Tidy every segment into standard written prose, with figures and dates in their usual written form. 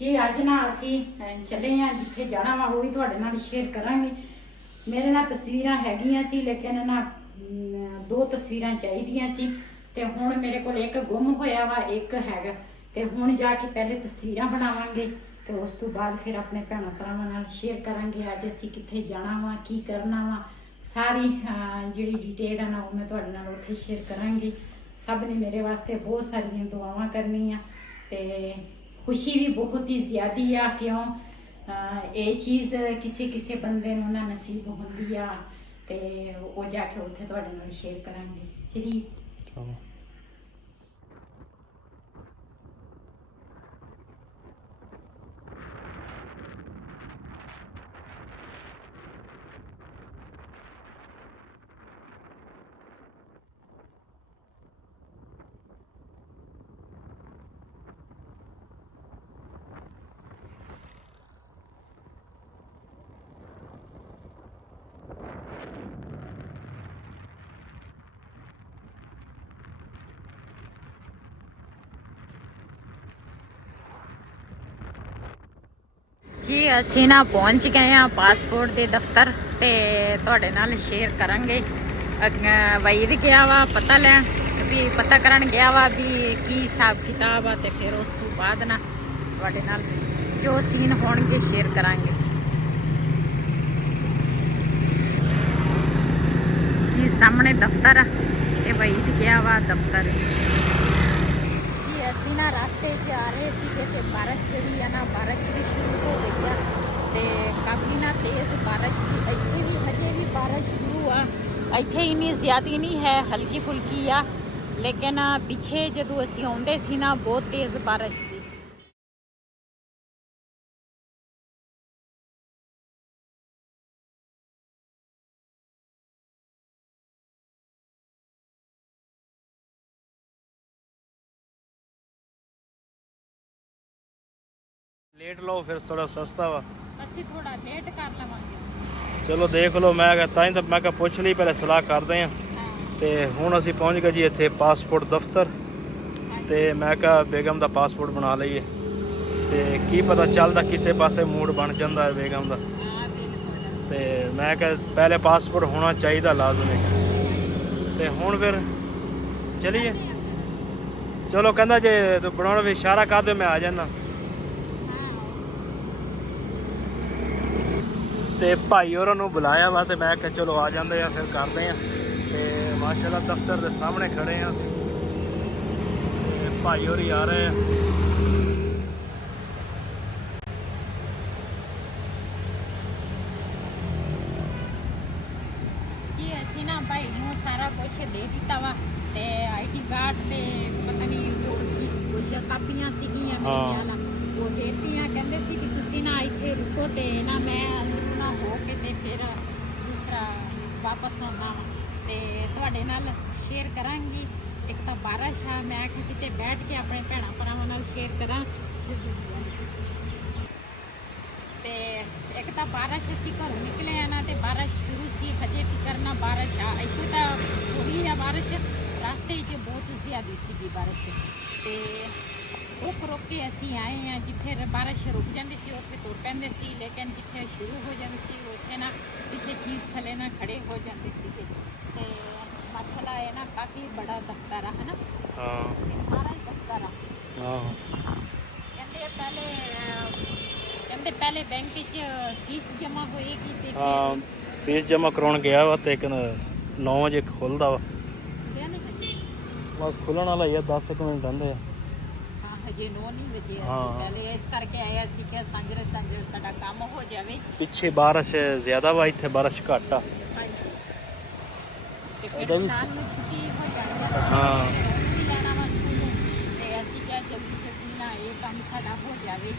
जी अज ना असी चले हाँ जिथे जाना वा वो भी तुहाडे नाल शेयर करांगे। मेरे नाल तस्वीरां हैगियां सी लेकिन ना दो तस्वीरां चाहिदियां सी ते हुण मेरे कोल एक गुम होया वा एक हैगा ते हुण जाके पहले तस्वीरां बनावांगे ते उस तो बाद फिर अपने भैणां भरावां नाल शेयर करांगे। अज असी किथे जाना वा की करना वा सारी जिहड़ी डिटेल है ना वो मैं तुहाडे नाल उत्थे शेयर करांगी। सब ने मेरे वास्ते बहुत सारियां दुआवां करनियां ते खुशी भी बहुत ही ज़्यादा आ क्यों ये चीज़ किसी किसी बंदे नूं ना नसीब होंदी आ ते वो जाके उत्थे तुहाडे नाल शेयर करांगे। चलिए जी असी ना पहुंच गए हैं पासपोर्ट के दफ्तर ते तुहाडे नाल शेयर करांगे। वहीद गया वा पता लैन भी पता करन गया वा भी की हिसाब किताब आ ते फिर उस तो बाद ना तुहाडे नाल जो सीन होणगे शेयर करांगे। जी सामने दफ्तर आ ते वहीद गया वा दफ्तर। ਅਸੀਂ ਨਾ ਰਸਤੇ 'ਚ ਆ ਰਹੇ ਸੀਗੇ ਤੇ ਬਾਰਿਸ਼ ਜਿਹੜੀ ਆ ਨਾ ਬਾਰਿਸ਼ ਵੀ ਸ਼ੁਰੂ ਹੋ ਗਈ ਆ ਤੇ ਕਾਫੀ ਨਾ ਤੇਜ਼ ਬਾਰਿਸ਼ ਇੱਥੇ ਵੀ ਹਜੇ ਵੀ ਬਾਰਿਸ਼ ਸ਼ੁਰੂ ਆ। ਇੱਥੇ ਇੰਨੀ ਜ਼ਿਆਦਾ ਨਹੀਂ ਹੈ ਹਲਕੀ ਫੁਲਕੀ ਆ ਲੇਕਿਨ ਪਿੱਛੇ ਜਦੋਂ ਅਸੀਂ ਆਉਂਦੇ ਸੀ ਨਾ ਬਹੁਤ ਤੇਜ਼ ਬਾਰਿਸ਼ ਸੀ। लेट लो फिर थोड़ा सस्ता वा ਅਸੀਂ ਥੋੜਾ ਲੇਟ ਕਰ ਲਵਾਂਗੇ। चलो देख लो मैं तां ही तो मैं पुछ ली पहले सलाह करते हैं तो हुण असीं पहुँच गए जी इत्थे पासपोर्ट दफ्तर ते मैं कहा बेगम दा पासपोर्ट बना लईए ते की पता चलदा किसे पासे मूड बन जांदा है बेगम दा ते मैं कहा पहले पासपोर्ट होना चाहिए लाजमी ते हुण फिर चलिए। चलो कहंदा जे बनाउण भी इशारा कर दो मैं आ जाना ਤੇ ਭਾਈ ਹੋਰਾਂ ਨੂੰ ਬੁਲਾਇਆ ਵਾ ਤੇ ਮੈਂ ਕਿਹਾ ਚਲੋ ਆ ਜਾਂਦੇ ਆ ਫਿਰ ਕਰਦੇ ਆ ਤੇ ਮਾਸ਼ਾਅੱਲਾ ਦਫ਼ਤਰ ਦੇ ਸਾਹਮਣੇ ਖੜੇ ਆ ਅਸੀਂ ਤੇ ਭਾਈ ਹੋਰੀ ਆ ਰਹੇ ਆ। ਜੀ ਅਸੀਂ ਨਾ ਭਾਈ ਨੂੰ ਸਾਰਾ ਕੁਝ ਦੇ ਦਿੱਤਾ ਵਾ ਤੇ ਆਈਡੀ ਕਾਰਡ ਤੇ ਪਤਾ ਨਹੀਂ ਹੋਰ ਕੀ ਕੁਝ ਕਾਪੀਆਂ ਸੀਗੀਆਂ ਮੇਰੀਆਂ ਨਾ ਉਹ ਦੇਤੀਆਂ। ਕਹਿੰਦੇ ਸੀ ਕਿ ਤੁਸੀਂ ਨਾ ਇੱਥੇ ਰੁਕੋ ਤੇ ਨਾ ਮੈਂ ਹੋ ਕੇ ਤੇ ਫਿਰ ਦੂਸਰਾ ਵਾਪਸ ਆਉਣਾ ਤੇ ਤੁਹਾਡੇ ਨਾਲ ਸ਼ੇਅਰ ਕਰਾਂਗੀ। ਇੱਕ ਤਾਂ ਬਾਰਿਸ਼ ਆ ਮੈਂ ਆਖਿਆ ਕਿਤੇ ਬੈਠ ਕੇ ਆਪਣੇ ਭੈਣਾਂ ਭਰਾਵਾਂ ਨਾਲ ਸ਼ੇਅਰ ਕਰਾਂ ਤੇ ਇੱਕ ਤਾਂ ਬਾਰਿਸ਼ ਅਸੀਂ ਘਰੋਂ ਨਿਕਲੇ ਆ ਨਾ ਤੇ ਬਾਰਿਸ਼ ਸ਼ੁਰੂ ਸੀ ਹਜੇ ਤੱਕ ਨਾ ਬਾਰਿਸ਼ ਆ ਇੱਥੇ ਤਾਂ ਥੋੜੀ ਆ ਬਾਰਿਸ਼ ਰਸਤੇ 'ਚ ਬਹੁਤ ਜ਼ਿਆਦਾ ਸੀਗੀ ਬਾਰਿਸ਼ ਤੇ रुक रुक के असी आए हैं जिथे बारिश रुक जाती सी उत्थे तुर पैंदे सी लेकिन जिथे शुरू हो जाती सी उत्थे ना किसी चीज़ थले ना खड़े हो जाते थे ते माशाल्लाह है ना काफ़ी बड़ा दफ्तर है ना। हाँ सारा ही दफ्तर आ कहते पहले बैंक च फीस जमा होएगी ते हाँ फीस जमा करवाउण गया वा ते 9 वजे खुलदा वा बस खुलण वाला ही 10 मिनट रहिंदे आ ਹਜੇ 9 ਨਹੀਂ ਵਜੇ ਅਸੀਂ ਪਹਿਲੇ ਇਸ ਕਰਕੇ ਆਇਆ ਸੀ ਕਿ ਸਾਂਝਰੇ ਸਾਡਾ ਕੰਮ ਹੋ ਜਾਵੇ। ਪਿੱਛੇ ਬਾਰਿਸ਼ ਜ਼ਿਆਦਾ ਵਾ ਇੱਥੇ ਬਾਰਿਸ਼ ਘੱਟ ਆ। ਹਾਂਜੀ ਤੇ ਫਿਰ ਨਾਲ ਨੂੰ ਛੁੱਟੀ ਹੋ ਜਾਣੀ ਹੈ। ਹਾਂ ਲੈਣਾ ਵਾ ਸਕੂਲੋਂ ਤੇ ਅਸੀਂ ਕਿਹਾ ਜਲਦੀ ਨਾ ਇਹ ਕੰਮ ਸਾਡਾ ਹੋ ਜਾਵੇ।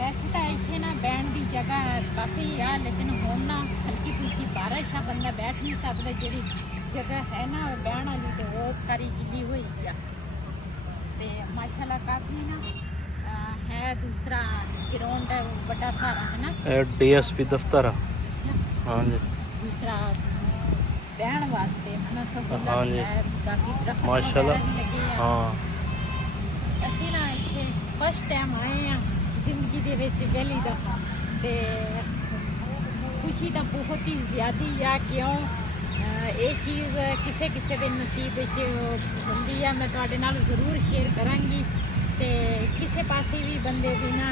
वैसे तो इतने ना बैठ की जगह काफ़ी आ लेकिन हम ना हल्की फुल्की बारिश आ बंदा बैठ नहीं सकता जी जगह है ना बहन वाली तो बहुत सारी गिली हुई है माशाल्लाह काफ़ी ना है। दूसरा ग्राउंड है बड़ा सारा है ना DSP दफ्तर। हाँ जी दूसरा ਬਹਿਣ ਵਾਸਤੇ ਹਨਾ ਸਹੂਲਤ ਹਾਂਜੀ। ਹੈ, ਕਾਫੀ ਦਰਖਤ ਮਾਸ਼ਾਅੱਲਾ। ਵਗੈਰਾ ਵੀ ਲੱਗੇ ਆ। ਹਾਂ ਅਸੀਂ ਨਾ ਇੱਥੇ ਫਸਟ ਟਾਈਮ ਆਏ ਆ ਜ਼ਿੰਦਗੀ ਦੇ ਵਿੱਚ ਪਹਿਲੀ ਦਫਾ, ਤੇ ਖੁਸ਼ੀ ਤਾਂ ਬਹੁਤ ਹੀ ਜ਼ਿਆਦੀ ਆ। ਕਿਉਂ ਇਹ ਚੀਜ਼ ਕਿਸੇ ਕਿਸੇ ਦੇ ਨਸੀਬ ਵਿੱਚ ਹੁੰਦੀ ਆ। ਮੈਂ ਤੁਹਾਡੇ ਨਾਲ ਜ਼ਰੂਰ ਸ਼ੇਅਰ ਕਰਾਂਗੀ। ਤੇ ਕਿਸੇ ਪਾਸੇ ਵੀ ਬੰਦੇ ਦੀ ਨਾ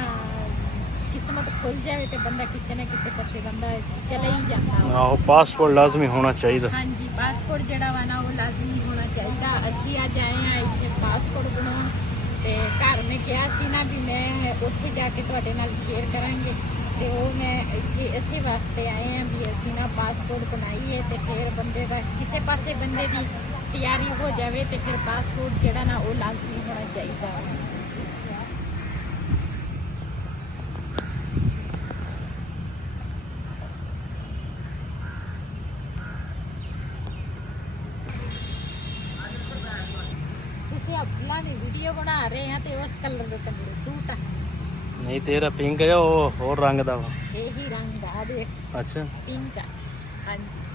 ਕਿਸਮਤ ਖੁੱਲ ਜਾਵੇ ਤੇ ਬੰਦਾ ਕਿਸੇ ਨਾ ਕਿਸੇ ਪਾਸੇ ਬੰਦਾ ਚਲਾ ਹੀ ਜਾਂਦਾ ਵਾ। ਆਹੋ ਪਾਸਪੋਰਟ ਲਾਜ਼ਮੀ ਹੋਣਾ ਚਾਹੀਦਾ। ਹਾਂਜੀ, ਪਾਸਪੋਰਟ ਜਿਹੜਾ ਵਾ ਨਾ ਉਹ ਲਾਜ਼ਮੀ ਹੋਣਾ ਚਾਹੀਦਾ। ਅਸੀਂ ਅੱਜ ਆਏ ਆ ਇੱਥੇ ਪਾਸਪੋਰਟ ਬਣਾਉਣ, ਤੇ ਘਰ ਨੇ ਕਿਹਾ ਸੀ ਨਾ ਵੀ ਮੈਂ ਉੱਥੇ ਜਾ ਕੇ ਤੁਹਾਡੇ ਨਾਲ ਸ਼ੇਅਰ ਕਰਾਂਗੇ, ਤੇ ਉਹ ਮੈਂ ਇੱਥੇ ਇਸੇ ਵਾਸਤੇ ਆਏ ਆ ਵੀ ਅਸੀਂ ਨਾ ਪਾਸਪੋਰਟ ਬਣਾਈਏ ਤੇ ਫਿਰ ਬੰਦੇ ਦਾ ਕਿਸੇ ਪਾਸੇ ਬੰਦੇ ਦੀ ਤਿਆਰੀ ਹੋ ਜਾਵੇ ਤੇ ਫਿਰ ਪਾਸਪੋਰਟ ਜਿਹੜਾ ਨਾ ਉਹ ਲਾਜ਼ਮੀ ਹੋਣਾ ਚਾਹੀਦਾ। ਤੁਸੀਂ ਆਪਣਾ ਦੀ ਵੀਡੀਓ ਬਣਾ ਰਹੇ ਆ ਤੇ ਉਸ ਕਲਰ ਦਾ ਤਾਂ ਮੇਰਾ ਸੂਟ ਆ। ਨਹੀਂ ਤੇਰਾ ਪਿੰਕ ਹੈ ਉਹ ਹੋਰ ਰੰਗ ਦਾ ਵਾ। ਇਹੀ ਰੰਗ ਦਾ ਦੇਖ, ਅੱਛਾ ਪਿੰਕ ਆ। ਹਾਂਜੀ,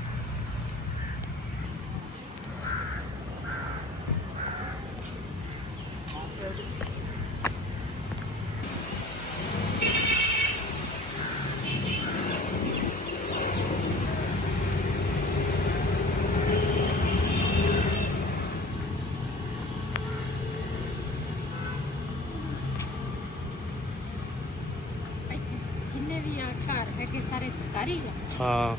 ਜਿੰਨੇ ਵੀ ਆ ਘਰ ਹੈਗੇ ਸਾਰੇ ਸਰਕਾਰੀ ਆ, ਹਾਂ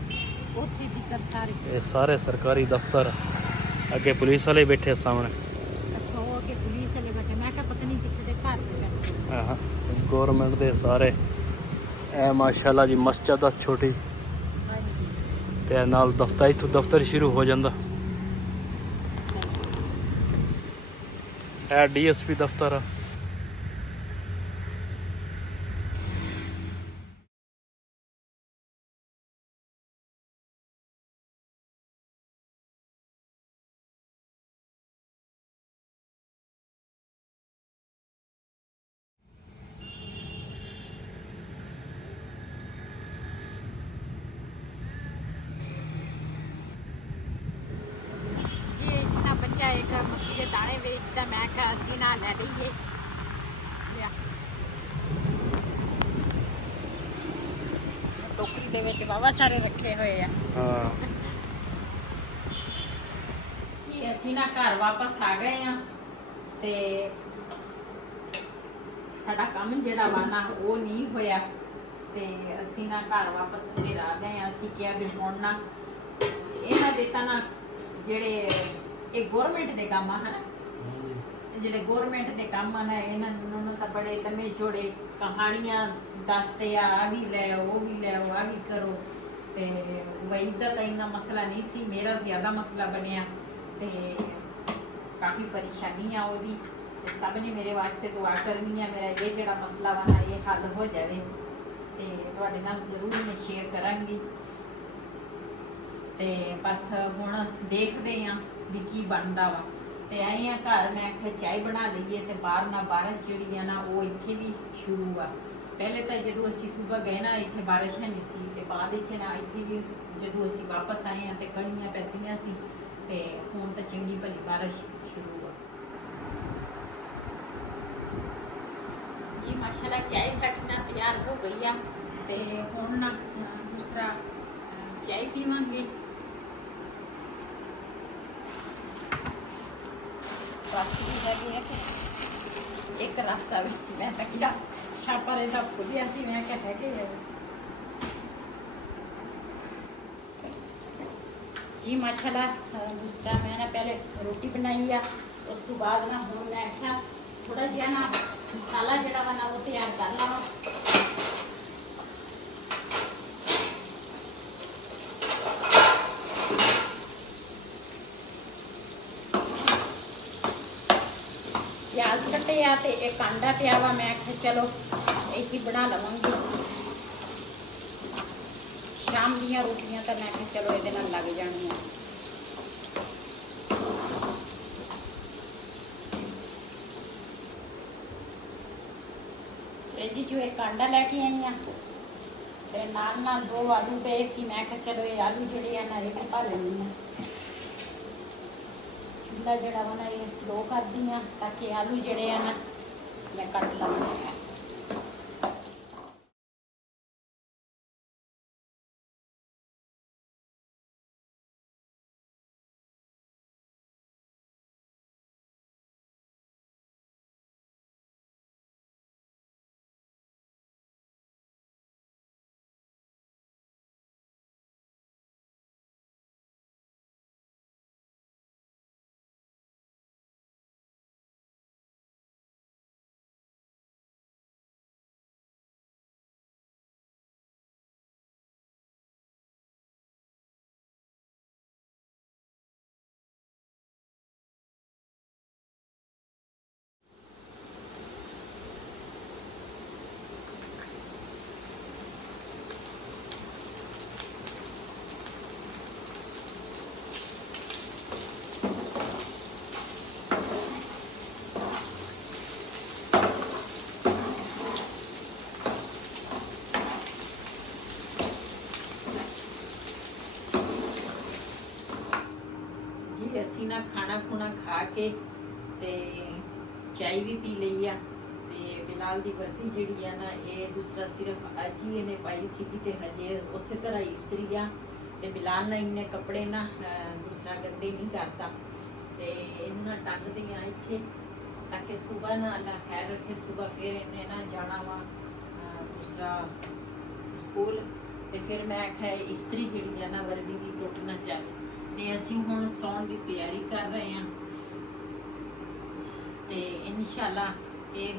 ਉੱਥੇ ਦੀ ਕਰ ਸਾਰੇ। ਇਹ ਸਾਰੇ ਸਰਕਾਰੀ ਦਫ਼ਤਰ, ਅੱਗੇ ਪੁਲਿਸ ਵਾਲੇ ਬੈਠੇ ਸਾਹਮਣੇ। ਅੱਛਾ, ਉਹ ਅੱਗੇ ਪੁਲਿਸ ਵਾਲੇ ਬੈਠੇ, ਮੈਂ ਕਿਹਾ ਪਤਾ ਨਹੀਂ ਕਿਸੇ ਦੇ ਘਰ ਤੇ ਬੈਠੇ। ਹਾਂ ਗੌਰਮੈਂਟ ਦੇ ਸਾਰੇ। ਇਹ ਮਾਸ਼ਾਅੱਲਾ ਜੀ ਮਸਜਿਦ ਆ ਛੋਟੀ, ਹਾਂਜੀ, ਤੇ ਨਾਲ ਦਫ਼ਤਰ, ਇੱਥੋਂ ਦਫ਼ਤਰ ਸ਼ੁਰੂ ਹੋ ਜਾਂਦਾ। ਇਹ ਡੀਐਸਪੀ ਦਫ਼ਤਰ ਆ। ਜੀ ਇਤਨਾ ਬੱਚਾ ਇੱਕ ਮੱਕੀ ਦੇ ਦਾਣੇ ਵੇਚਦਾ, ਮੈਂ ਕਿਹਾ ਅਸੀਂ ਨਾ ਲੈ ਲਈਏ। ਲਿਆ, ਟੋਕਰੀ ਦੇ ਵਿੱਚ ਵਾਵਾ ਸਾਰੇ ਰੱਖੇ ਹੋਏ ਆ। ਹਾਂ ਜੀ ਅਸੀਂ ਨਾ ਘਰ ਵਾਪਸ ਆ ਗਏ ਆ, ਤੇ ਸਾਡਾ ਕੰਮ ਜਿਹੜਾ ਵਾ ਨਾ ਉਹ ਨਹੀਂ ਹੋਇਆ, ਤੇ ਅਸੀਂ ਨਾ ਘਰ ਵਾਪਸ ਫਿਰ ਆ ਗਏ ਆ। ਅਸੀਂ ਕਿਹਾ ਵੀ ਹੁਣ ਨਾ ਇਹਨਾਂ ਦੇ ਤਾਂ ਨਾ ਜਿਹੜੇ ਇਹ ਗਵਰਨਮੈਂਟ ਦੇ ਕੰਮ ਆ ਹਨਾ, ਜਿਹੜੇ ਗਵਰਨਮੈਂਟ ਦੇ ਕੰਮ ਆ ਨਾ ਇਹਨਾਂ ਨੂੰ ਤਾਂ ਬੜੇ ਲੰਮੇ ਜੋੜੇ ਕਹਾਣੀਆਂ ਦੱਸਦੇ ਆ, ਆ ਵੀ ਲੈ ਉਹ ਵੀ ਲੈ ਆ ਵੀ ਕਰੋ। ਤੇ ਵਈ ਦਾ ਤਾਂ ਇੰਨਾ ਮਸਲਾ ਨਹੀਂ ਸੀ, ਮੇਰਾ ਜ਼ਿਆਦਾ ਮਸਲਾ ਬਣਿਆ ਤੇ ਕਾਫੀ ਪਰੇਸ਼ਾਨੀ ਆ ਉਹਦੀ। ਤੇ ਸਭ ਨੇ ਮੇਰੇ ਵਾਸਤੇ ਦੁਆ ਕਰਨੀ ਆ, ਮੇਰਾ ਇਹ ਜਿਹੜਾ ਮਸਲਾ ਵਾ ਨਾ ਇਹ ਹੱਲ ਹੋ ਜਾਵੇ, ਤੇ ਤੁਹਾਡੇ ਨਾਲ ਜ਼ਰੂਰ ਮੈਂ ਸ਼ੇਅਰ ਕਰਾਂਗੀ। ਤੇ ਬਸ ਹੁਣ ਦੇਖਦੇ ਆ ਵੀ ਕੀ ਬਣਦਾ ਵਾ। ਤੇ ਆਏ ਆ ਘਰ, ਮੈਂ ਕਿਹਾ ਚਾਹ ਬਣਾ ਲਈਏ, ਤੇ ਬਾਹਰ ਨਾ ਬਾਰਿਸ਼ ਜਿਹੜੀ ਆ ਨਾ ਉਹ ਇੱਥੇ ਵੀ ਸ਼ੁਰੂ ਆ। ਪਹਿਲੇ ਤਾਂ ਜਦੋਂ ਅਸੀਂ ਸਵੇਰ ਗਏ ਨਾ ਇੱਥੇ ਬਾਰਿਸ਼ ਨਹੀਂ ਸੀ, ਤੇ ਬਾਅਦ ਵਿੱਚ ਨਾ ਇੱਥੇ ਵੀ ਜਦੋਂ ਅਸੀਂ ਵਾਪਸ ਆਏ ਆ ਤੇ ਕਣੀਆਂ ਪੈਂਦੀਆਂ ਸੀ, ਤੇ ਹੁਣ ਤਾਂ ਚੰਗੀ ਭਲੀ ਬਾਰਿਸ਼ ਸ਼ੁਰੂ ਆ। ਜੀ ਮਾਸ਼ਾਅੱਲਾ ਚਾਹ ਸਾਡੀ ਨਾ ਤਿਆਰ ਹੋ ਗਈ ਆ, ਤੇ ਹੁਣ ਨਾ ਦੂਸਰਾ ਚਾਹ ਪੀਵਾਂਗੇ। ਬਾਕੀ ਹੈਗੀ ਹੈ ਕਿ ਇੱਕ ਰਸਤਾ ਵਿੱਚ ਮੈਂ ਤਾਂ ਕਿਹਾ ਛਾਪਾ ਰਹਿੰਦਾ ਖੁੱਲਿਆ ਸੀ, ਮੈਂ ਕਿਹਾ ਹੈਗੇ ਆ ਜੀ ਮਾਸ਼ਾਅੱਲਾ। ਦੂਸਰਾ ਮੈਂ ਨਾ ਪਹਿਲੇ ਰੋਟੀ ਬਣਾਈ ਆ, ਉਸ ਤੋਂ ਬਾਅਦ ਨਾ ਹੁਣ ਮੈਂ ਕਿਹਾ ਥੋੜਾ ਜਿਹਾ ਨਾ ਮਸਾਲਾ ਜਿਹੜਾ ਵਾ ਨਾ ਉਹ ਤਿਆਰ ਕਰ ਲਵਾਂ। ਪਿਆਜ਼ ਕੱਟੇ ਆ ਤੇ ਇੱਕ ਆਂਡਾ ਪਿਆ ਵਾ, ਮੈਂ ਕਿਹਾ ਚਲੋ ਇਹ ਹੀ ਬਣਾ ਲਵਾਂਗੀ। ਸ਼ਾਮ ਦੀਆਂ ਰੋਟੀਆਂ ਤਾਂ ਮੈਂ ਕਿਹਾ ਚਲੋ ਇਹਦੇ ਨਾਲ ਲੱਗ ਜਾਣੀਆਂ। ਫ੍ਰਿਜ ਚੋਂ ਇੱਕ ਆਂਡਾ ਲੈ ਕੇ ਆਈ ਆ, ਤੇ ਨਾਲ ਨਾਲ 2 ਆਲੂ ਪਏ ਸੀ, ਮੈਂ ਕਿਹਾ ਚਲੋ ਇਹ ਆਲੂ ਜਿਹੜੇ ਆ ਨਾ ਇਹ ਪਾ ਲੈਂਦੀ ਆ। ਚੁੱਲ੍ਹਾ ਜਿਹੜਾ ਵਾ ਨਾ ਇਹ ਸਲੋ ਕਰਦੀ ਆ ਤਾਂ ਕਿ ਆਲੂ ਜਿਹੜੇ ਆ ਨਾ ਮੈਂ ਕੱਟ ਲਵਾਂ। ਅਸੀਂ ਨਾ ਖਾਣਾ ਖੁਣਾ ਖਾ ਕੇ ਤੇ ਚਾय ਵੀ ਪੀ ਲਈ ਆ ਤੇ ਬਿਲਾਲ ਦੀ ਵਰਦੀ ਜਿਹੜੀ ਆ ਨਾ ਇਹ ਦੂਸਰਾ ਸਿਰਫ ਅੱਜ ਹੀ ਇਹਨੇ ਪਾਈ ਸੀਗੀ ਤੇ ਹਜੇ ਉਸੇ ਤਰ੍ਹਾਂ ਇਸਤਰੀ ਆ ਤੇ ਬਿਲਾਲ ਨੇ ਇਹਨੇ ਕੱਪੜੇ ਨਾ ਦੂਸਰਾ ਗੰਦੇ ਨਹੀਂ ਕਰਤਾ ਤੇ ਇਹਨੂੰ ਨਾ ਟੰਗਦੀ ਆ ਇੱਥੇ ਤਾਂ ਕਿ ਸਵੇਰ ਨਾ ਅੱਲਾ ਖੈਰ ਰੱਖੇ ਸਵੇਰ ਫਿਰ ਇਹਨੇ ਨਾ ਜਾਣਾ ਵਾ ਦੂਸਰਾ ਸਕੂਲ ਤੇ ਫਿਰ ਮੈਂ ਆਖਿਆ ਇਸਤਰੀ ਜਿਹੜੀ ਆ ਨਾ ਵਰਦੀ ਦੀ ਟੁੱਟ ਨਾ ਜਾਵੇ ਤੇ ਅਸੀਂ ਹੁਣ ਸੌਣ ਦੀ ਤਿਆਰੀ ਕਰ ਰਹੇ ਹਾਂ ਤੇ ਇਨਸ਼ਾਅੱਲਾ ਇਹ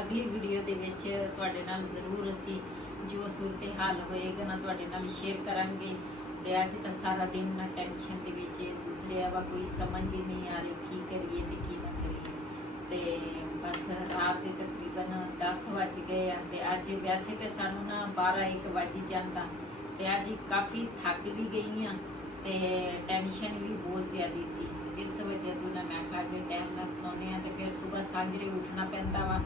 ਅਗਲੀ ਵੀਡੀਓ ਦੇ ਵਿੱਚ ਤੁਹਾਡੇ ਨਾਲ ਜ਼ਰੂਰ ਅਸੀਂ ਜੋ ਸੂਰਤ ਹਾਲ ਹੋਏਗਾ ਨਾ ਤੁਹਾਡੇ ਨਾਲ ਸ਼ੇਅਰ ਕਰਾਂਗੇ ਤੇ ਅੱਜ ਤਾਂ ਸਾਰਾ ਦਿਨ ਨਾ ਟੈਨਸ਼ਨ ਦੇ ਵਿੱਚ ਗੁਜ਼ਰਿਆ ਵਾ ਕੋਈ ਸਮਝ ਹੀ ਨਹੀਂ ਆ ਰਹੀ ਕੀ ਕਰੀਏ ਤੇ ਕੀ ਨਾ ਕਰੀਏ ਤੇ ਬਸ ਰਾਤ ਦੇ ਤਕਰੀਬਨ 10 ਵੱਜ ਗਏ ਆ ਤੇ ਅੱਜ ਵੈਸੇ ਤੇ ਸਾਨੂੰ ਨਾ 12-1 ਵੱਜ ਜਾਂਦਾ ਤੇ ਅੱਜ ਕਾਫੀ ਥੱਕ ਵੀ ਗਈ ਆ ਤੇ ਟੈਨਸ਼ਨ ਵੀ ਬਹੁਤ ਜ਼ਿਆਦੀ ਸੀ ਇਸ ਵਜ੍ਹਾ ਤੋਂ ਨਾ ਮੈਂ ਕਿਹਾ ਜੇ ਟਾਈਮ ਨਾਲ ਸੌਂਦੇ ਆ ਤੇ ਫਿਰ ਸਵੇਰ ਸਾਂਝਰੇ ਉੱਠਣਾ ਪੈਂਦਾ ਵਾ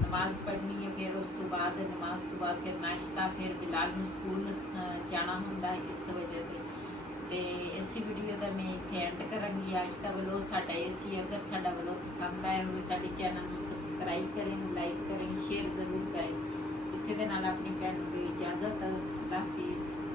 ਨਮਾਜ਼ ਪੜ੍ਹਨੀ ਹੈ ਫਿਰ ਉਸ ਤੋਂ ਬਾਅਦ ਨਮਾਜ਼ ਤੋਂ ਬਾਅਦ ਫਿਰ ਨਾਸ਼ਤਾ ਫਿਰ ਬਿਲਾਲ ਨੂੰ ਸਕੂਲ ਜਾਣਾ ਹੁੰਦਾ ਇਸ ਵਜ੍ਹਾ ਤੇ ਇਸੇ ਵੀਡੀਓ ਦਾ ਮੈਂ ਇੱਥੇ ਐਂਡ ਕਰਾਂਗੀ ਅੱਜ ਦਾ ਵਲੋਗ ਸਾਡਾ ਇਹ ਸੀ ਅਗਰ ਸਾਡਾ ਵਲੋਗ ਪਸੰਦ ਆਇਆ ਹੋਵੇ ਸਾਡੇ ਚੈਨਲ ਨੂੰ ਸਬਸਕ੍ਰਾਈਬ ਕरें ਲਾਈਕ करें ਸ਼ੇਅਰ ਜ਼ਰੂਰ ਕरें ਇਸੇ ਦੇ ਨਾਲ ਆਪਣੀ ਭੈਣ ਨੂੰ ਦਿਓ ਇਜਾਜ਼ਤ ਅੱਲਾਹ ਹਾਫਿਜ਼।